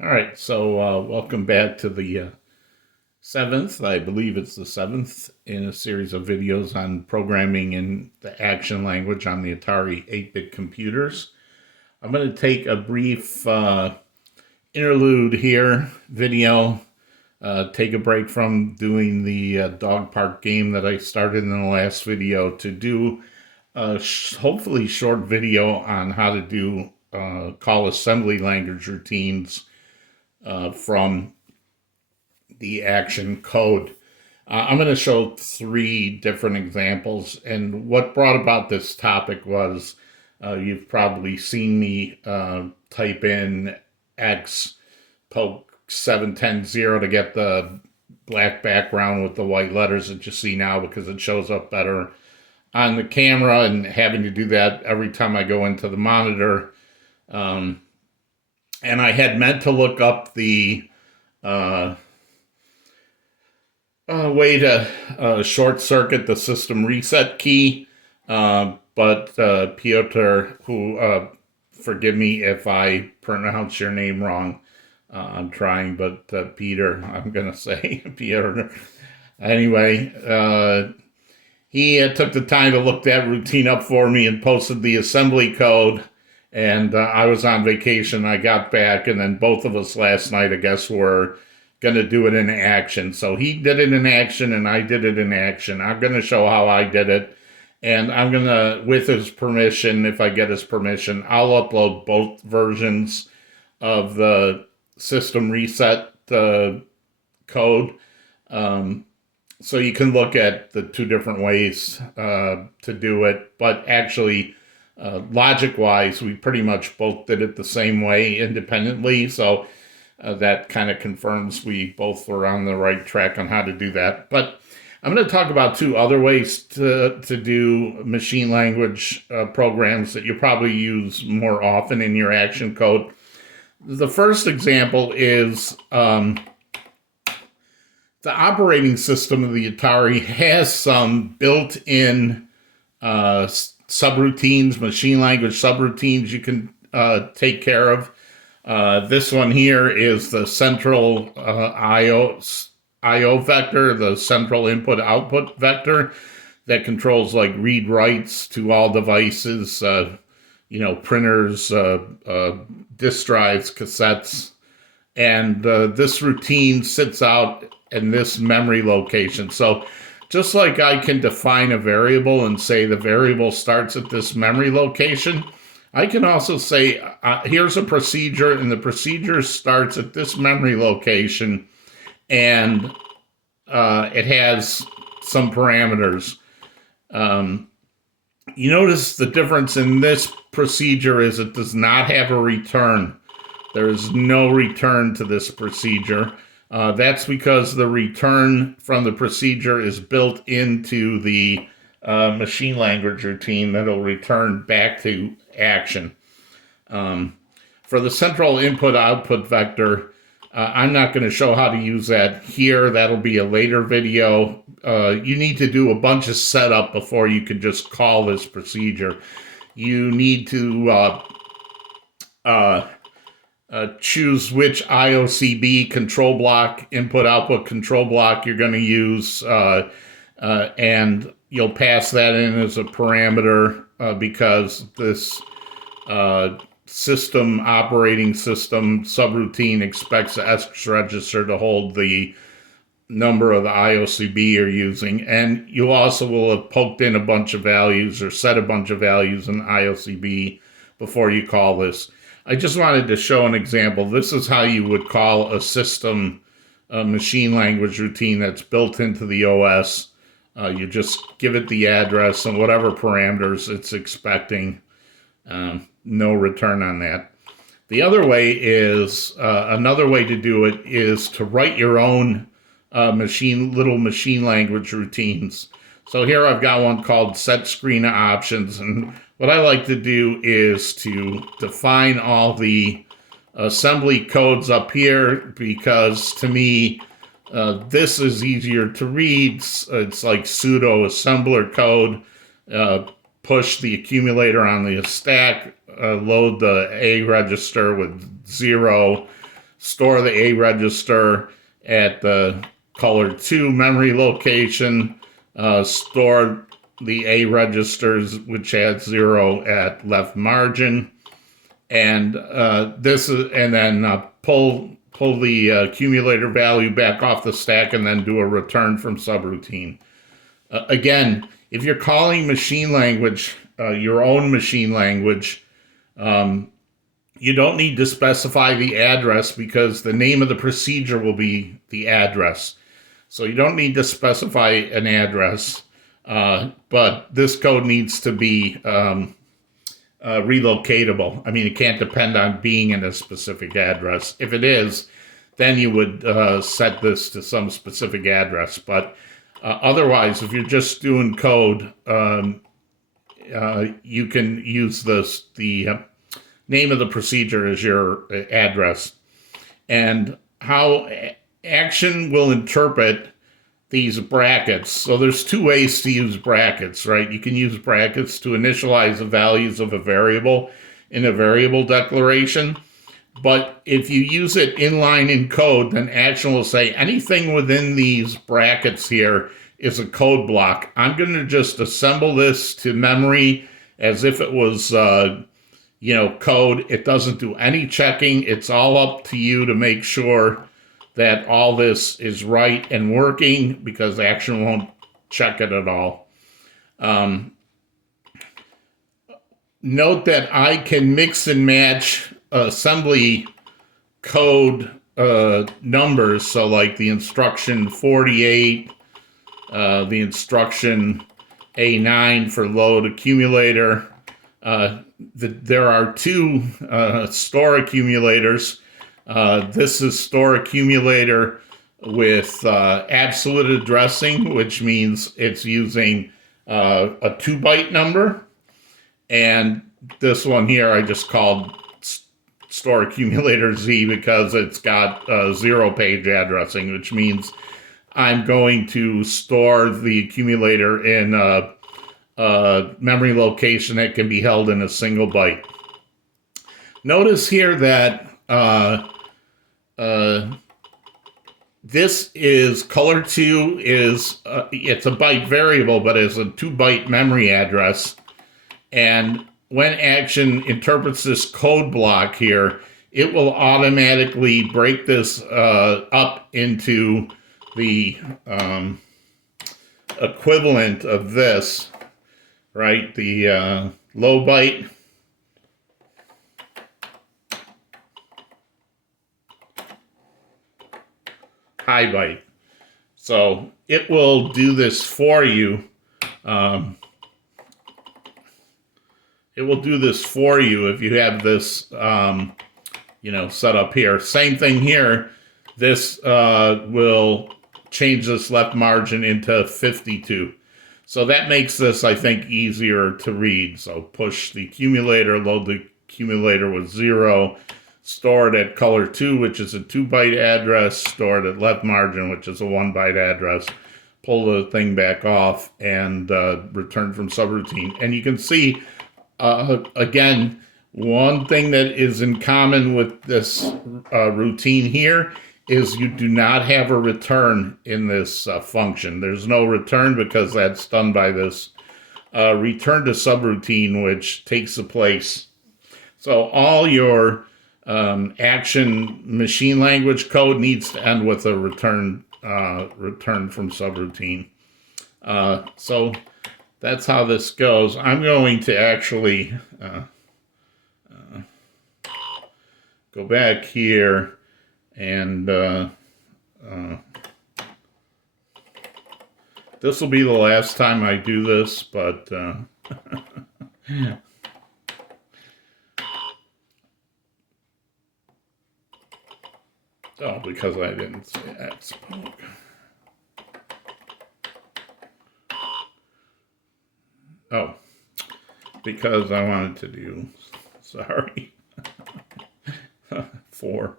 All right, so welcome back to the seventh, I believe it's the seventh in a series of videos on programming in the action language on the Atari 8-bit computers. I'm going to take a brief interlude here, video, take a break from doing the dog park game that I started in the last video to do a hopefully short video on how to do call assembly language routines from the action code. I'm going to show three different examples, and what brought about this topic was you've probably seen me type in X poke 7100 to get the black background with the white letters that you see now because it shows up better on the camera, and having to do that every time I go into the monitor. And I had meant to look up the way to short circuit the system reset key, but Piotr, who, forgive me if I pronounce your name wrong, I'm trying, but Peter, I'm going to say Piotr. Anyway, he took the time to look that routine up for me and posted the assembly code. And I was on vacation. I got back, and then both of us last night, I guess, were going to do it in action. So he did it in action, and I did it in action. I'm going to show how I did it. And I'm going to, with his permission, if I get his permission, I'll upload both versions of the system reset code. So you can look at the two different ways to do it. But actually, logic-wise, we pretty much both did it the same way independently, so that kind of confirms we both were on the right track on how to do that. But I'm going to talk about two other ways to do machine language programs that you probably use more often in your action code. The first example is the operating system of the Atari has some built-in subroutines, machine language subroutines you can take care of. This one here is the central IO vector, the central input-output vector that controls like read writes to all devices, printers, disk drives, cassettes. And this routine sits out in this memory location. So just like I can define a variable and say the variable starts at this memory location, I can also say, here's a procedure, and the procedure starts at this memory location, and it has some parameters. You notice the difference in this procedure is it does not have a return. There is no return to this procedure. That's because the return from the procedure is built into the machine language routine that'll return back to action. For the central input-output vector, I'm not going to show how to use that here. That'll be a later video. You need to do a bunch of setup before you can just call this procedure. You need to choose which IOCB control block, input-output control block you're going to use, and you'll pass that in as a parameter because this operating system subroutine expects the X register to hold the number of the IOCB you're using, and you also will have poked in a bunch of values or set a bunch of values in IOCB before you call this. I just wanted to show an example. This is how you would call a system machine language routine that's built into the OS. You just give it the address and whatever parameters it's expecting. No return on that. The other way is, another way to do it is to write your own little machine language routines. So here I've got one called set screen options, and what I like to do is to define all the assembly codes up here because to me this is easier to read. It's like pseudo assembler code. Push the accumulator on the stack, load the A register with 0, store the A register at the color 2 memory location, store the A registers, which has 0 at left margin, and then pull the accumulator value back off the stack, and then do a return from subroutine. Again, if you're calling machine language your own machine language, you don't need to specify the address because the name of the procedure will be the address. So you don't need to specify an address, but this code needs to be relocatable. I mean, it can't depend on being in a specific address. If it is, then you would set this to some specific address. But otherwise, if you're just doing code, you can use the name of the procedure as your address. And how Action will interpret these brackets. So there's two ways to use brackets, right? You can use brackets to initialize the values of a variable in a variable declaration. But if you use it inline in code, then Action will say anything within these brackets here is a code block. I'm going to just assemble this to memory as if it was, code. It doesn't do any checking. It's all up to you to make sure that all this is right and working, because Action won't check it at all. Note that I can mix and match assembly code numbers. So like the instruction 48, the instruction A9 for load accumulator. There are two store accumulators. This is store accumulator with absolute addressing, which means it's using a 2-byte number. And this one here I just called store accumulator Z because it's got 0-page addressing, which means I'm going to store the accumulator in a memory location that can be held in a single byte. Notice here that this is color 2 is it's a byte variable, but it's a 2-byte memory address. And when Action interprets this code block here, it will automatically break this up into the equivalent of this, right? The low byte, high byte. So it will do this for you. It will do this for you if you have this, set up here. Same thing here. This will change this left margin into 52. So that makes this, I think, easier to read. So push the accumulator, load the accumulator with 0, store it at color 2, which is a 2-byte address, store it at left margin, which is a 1-byte address, pull the thing back off, and return from subroutine. And you can see, again, one thing that is in common with this routine here is you do not have a return in this function. There's no return because that's done by this return to subroutine, which takes the place. So all your Action machine language code needs to end with a return from subroutine. So that's how this goes. I'm going to actually go back here and this will be the last time I do this, but oh, because I didn't say Xpoke. Oh, because I wanted to do, sorry, 4.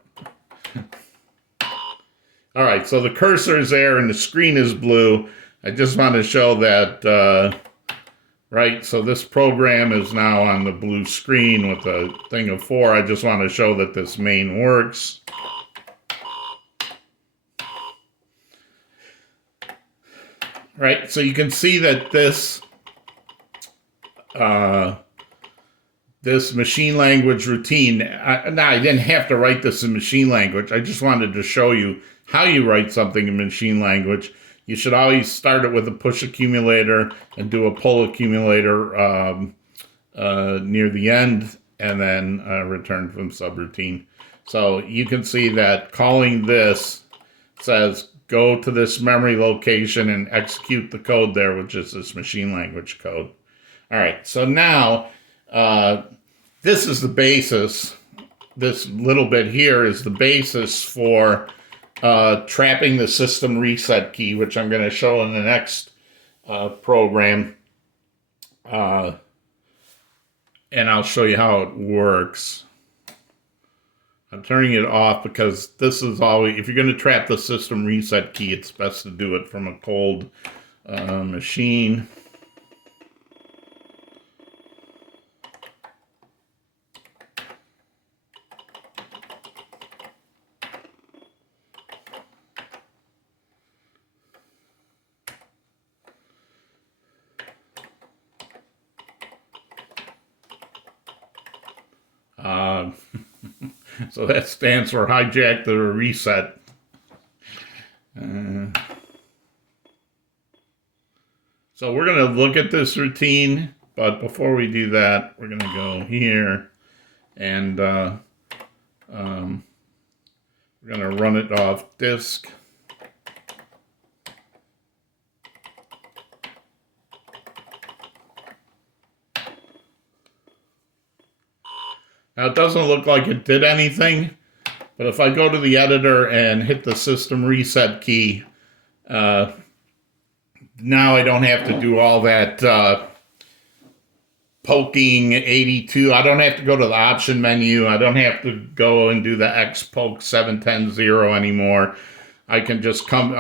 All right, so the cursor is there and the screen is blue. I just want to show that, right, so this program is now on the blue screen with a thing of 4. I just want to show that this main works. right? So you can see that this this machine language routine, now I didn't have to write this in machine language. I just wanted to show you how you write something in machine language. You should always start it with a push accumulator and do a pull accumulator near the end, and then return from subroutine. So you can see that calling this says go to this memory location and execute the code there, which is this machine language code. All right, so now this is the basis. This little bit here is the basis for trapping the system reset key, which I'm going to show in the next program. And I'll show you how it works. I'm turning it off because this is always, if you're going to trap the system reset key, it's best to do it from a cold machine. So that stands for Hijack the Reset. So we're going to look at this routine, but before we do that, we're going to go here and we're going to run it off disk. Now, it doesn't look like it did anything, but if I go to the editor and hit the system reset key, now I don't have to do all that poking 82. I don't have to go to the option menu. I don't have to go and do the xpoke 710 anymore. I can just come,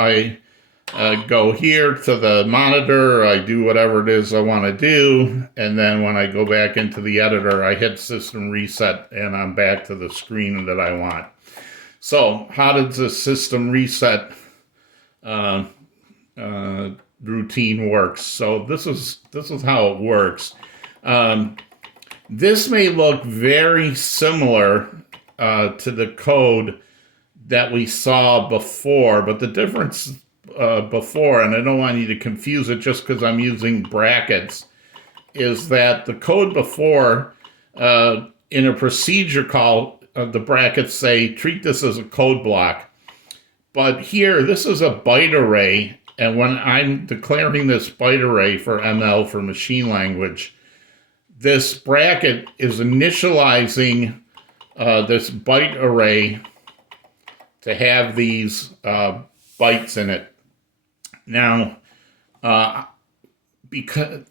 go here to the monitor, I do whatever it is I want to do, and then when I go back into the editor, I hit system reset, and I'm back to the screen that I want. So how does the system reset routine work? So this is how it works. This may look very similar to the code that we saw before, but the difference before, and I don't want you to confuse it just because I'm using brackets, is that the code before, in a procedure call, the brackets say, treat this as a code block. But here, this is a byte array, and when I'm declaring this byte array for ML, for machine language, this bracket is initializing this byte array to have these bytes in it. Now, because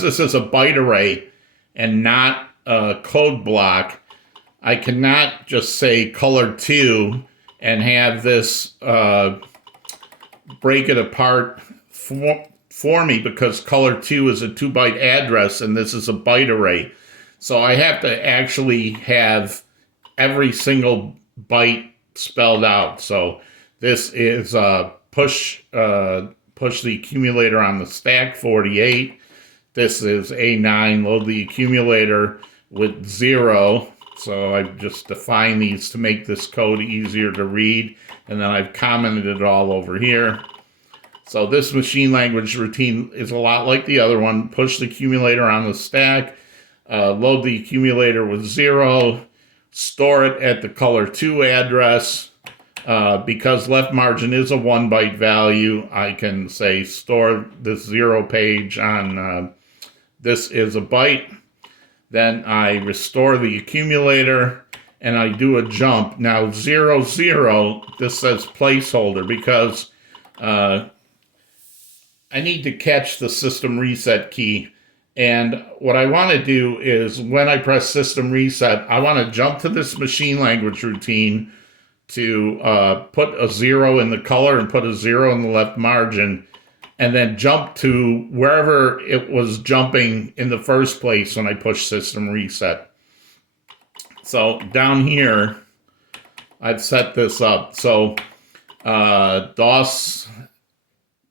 this is a byte array and not a code block, I cannot just say color 2 and have this break it apart for me, because color 2 is a 2-byte address and this is a byte array. So I have to actually have every single byte spelled out. So this is push the accumulator on the stack 48. This is A9, load the accumulator with 0. So I've just defined these to make this code easier to read, and then I've commented it all over here. So this machine language routine is a lot like the other one. Push the accumulator on the stack, load the accumulator with 0, store it at the color 2 address. Because left margin is a 1-byte value, I can say store this 0 page on this is a byte. Then I restore the accumulator and I do a jump. Now 0, 0, this says placeholder because I need to catch the system reset key. And what I want to do is when I press system reset, I want to jump to this machine language routine to put a 0 in the color and put a 0 in the left margin, and then jump to wherever it was jumping in the first place when I push system reset. So down here, I've set this up. So DOS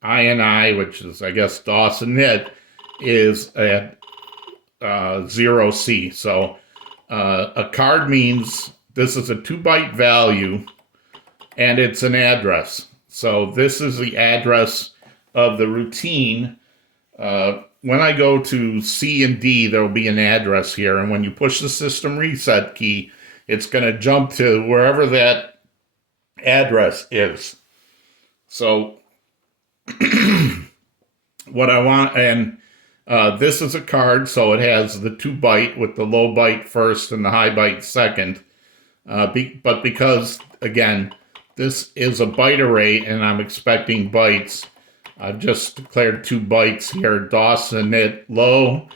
INI, which is, I guess, DOS and NIT, is at 0C. So a card means this is a 2-byte value, and it's an address. So this is the address of the routine. When I go to C and D, there will be an address here. And when you push the system reset key, it's going to jump to wherever that address is. So what I want, and this is a card, so it has the 2-byte with the low byte first and the high byte second. But because, again, this is a byte array and I'm expecting bytes, I've just declared 2 bytes here, DOS and NIT low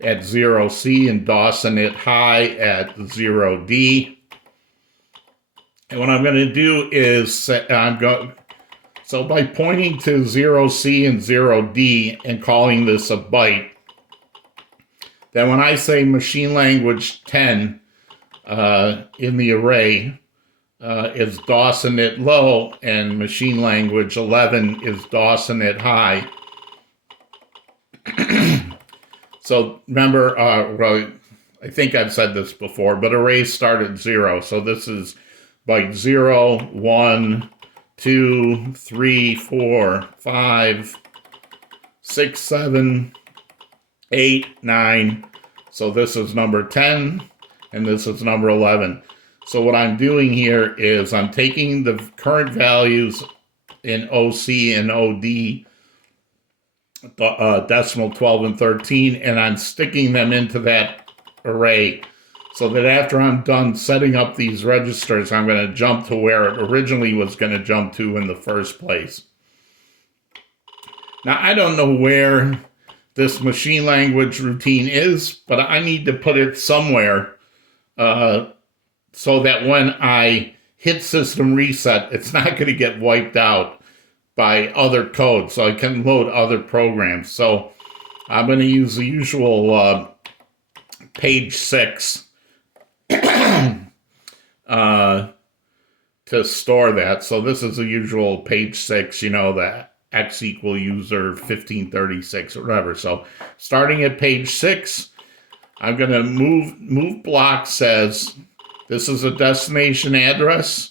at 0C and DOS and NIT high at 0D. And what I'm going to do is so by pointing to 0C and 0D and calling this a byte, then when I say machine language 10 in the array, is DOS and NIT low, and machine language 11 is DOS and NIT high. So remember, well, I think I've said this before, but arrays start at 0. So this is byte 0, 1, 2, 3, 4, 5, 6, 7, 8, 9. So this is number 10, and this is number 11. So what I'm doing here is I'm taking the current values in OC and OD, decimal 12 and 13, and I'm sticking them into that array so that after I'm done setting up these registers, I'm going to jump to where it originally was going to jump to in the first place. Now, I don't know where this machine language routine is, but I need to put it somewhere so that when I hit system reset, it's not going to get wiped out by other code, so I can load other programs. So I'm going to use the usual page 6 to store that. So this is the usual page 6, you know, the x equal user 1536 or whatever. So starting at page 6, I'm going to move block says this is a destination address.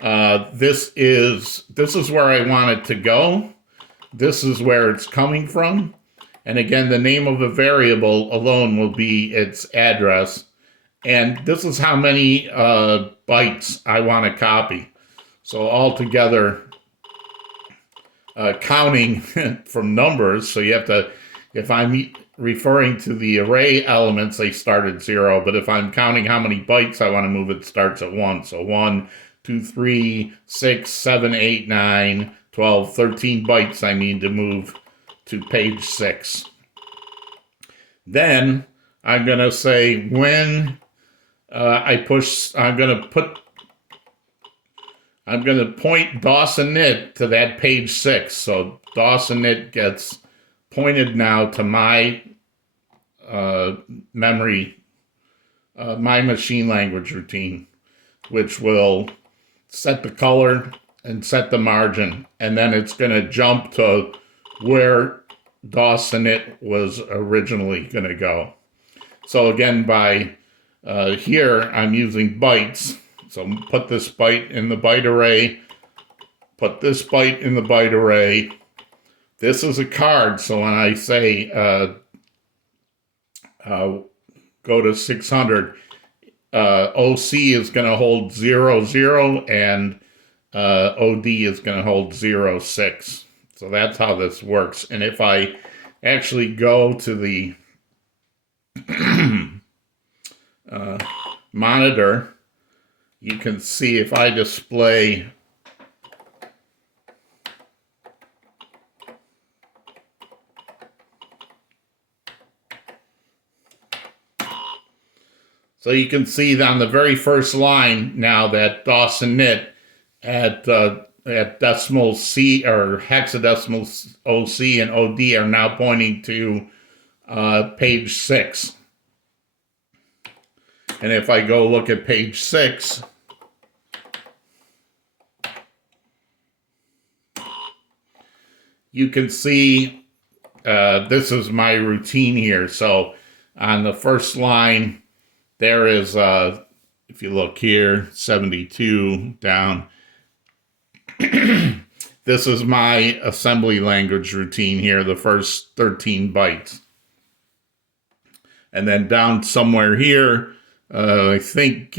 This is where I want it to go. This is where it's coming from. And again, the name of a variable alone will be its address. And this is how many bytes I want to copy. So altogether, counting from numbers, so you have to, if I'm referring to the array elements, they start at 0. But if I'm counting how many bytes I want to move, it starts at 1. So 1, 2, 3, 6, 7, 8, 9, 12, 13 bytes I need to move to page 6. Then I'm going to say when I push, I'm going to point DOS and NIT to that page 6. So DOS and NIT gets pointed now to my memory, my machine language routine, which will set the color and set the margin, and then it's going to jump to where DOS and NIT was originally going to go. So again, by here, I'm using bytes. So put this byte in the byte array, put this byte in the byte array. This is a card, so when I say go to 600, OC is going to hold 0, 0, and OD is going to hold 0, 6. So that's how this works. And if I actually go to the monitor, you can see if I display so you can see that on the very first line now that DOS and NIT at decimal C or hexadecimal OC and OD are now pointing to page 6. And if I go look at page 6, you can see this is my routine here. So on the first line, there is, if you look here, 72 down. This is my assembly language routine here, the first 13 bytes. And then down somewhere here, I think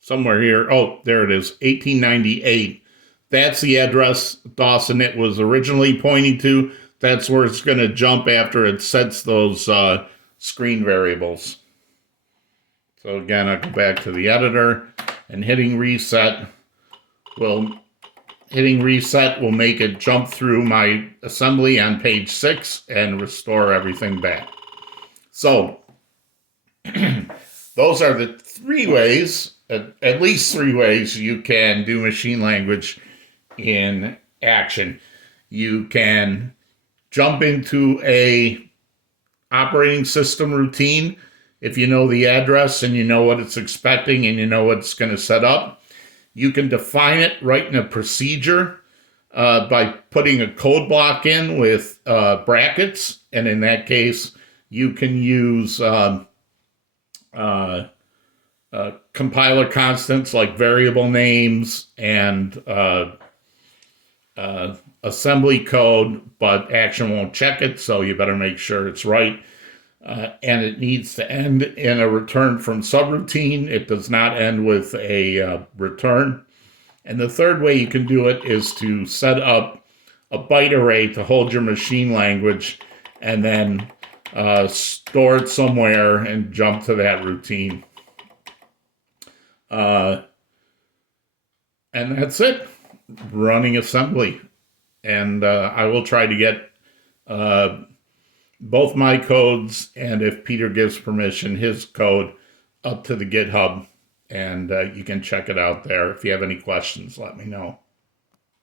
somewhere here, oh, there it is, 1898. That's the address Dawson it was originally pointing to. That's where it's going to jump after it sets those screen variables. So again, I'll go back to the editor, and hitting reset will make it jump through my assembly on page 6 and restore everything back. So those are the 3 ways, at least 3 ways you can do machine language in action. You can jump into a operating system routine if you know the address and you know what it's expecting and you know what it's going to set up. You can define it right in a procedure by putting a code block in with brackets, and in that case, you can use compiler constants like variable names and assembly code, but action won't check it, so you better make sure it's right. And it needs to end in a return from subroutine. It does not end with a return. And the third way you can do it is to set up a byte array to hold your machine language and then store it somewhere and jump to that routine. And that's it. Running assembly. And I will try to get both my codes, and if Peter gives permission, his code up to the GitHub, and you can check it out there. If you have any questions, let me know.